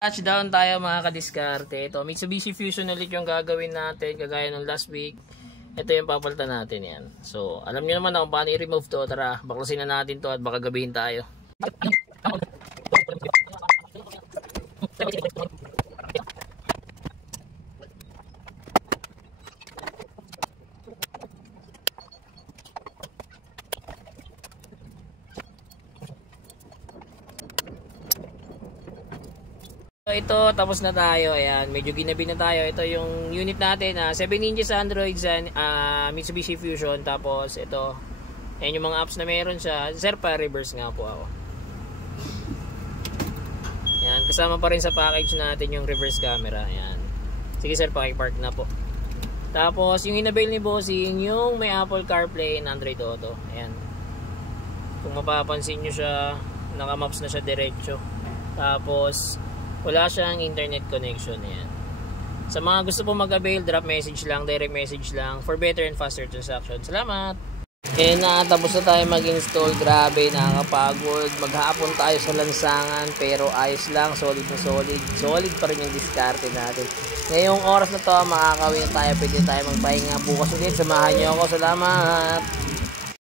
Touchdown tayo mga kadiskarte. Ito, Mitsubishi Fusion ulit yung gagawin natin kagaya ng last week. Ito yung papalitan natin yan. So, alam niyo naman kung paano i-remove to. Tara, baklasin na natin to at baka gabihin tayo. Ito, tapos na tayo. Ayan, medyo ginabi na tayo. Ito yung unit natin, 7 inches Android Mitsubishi Fusion. Tapos ito, ayan yung mga apps na meron siya. Sir, pa-reverse nga po ako. Ayan, kasama pa rin sa package natin yung reverse camera. Ayan. Sige sir, pakipark na po. Tapos yung inabail ni Bossing, yung may Apple CarPlay and Android Auto. Ayan. Kung mapapansin nyo siya, naka-maps na siya diretso. Tapos wala siyang internet connection. Yan. Sa mga gusto po mag-avail, drop message lang, direct message lang for better and faster transaction. Salamat! Tapos na tayo mag-install. Grabe, nakakapagod. Maghapon tayo sa lansangan, pero ayos lang, solid na solid. Solid pa rin yung diskarte natin. Ngayong oras na to, makakawin tayo, pwede tayo magpahinga bukas ulit. Samahan nyo ako. Salamat!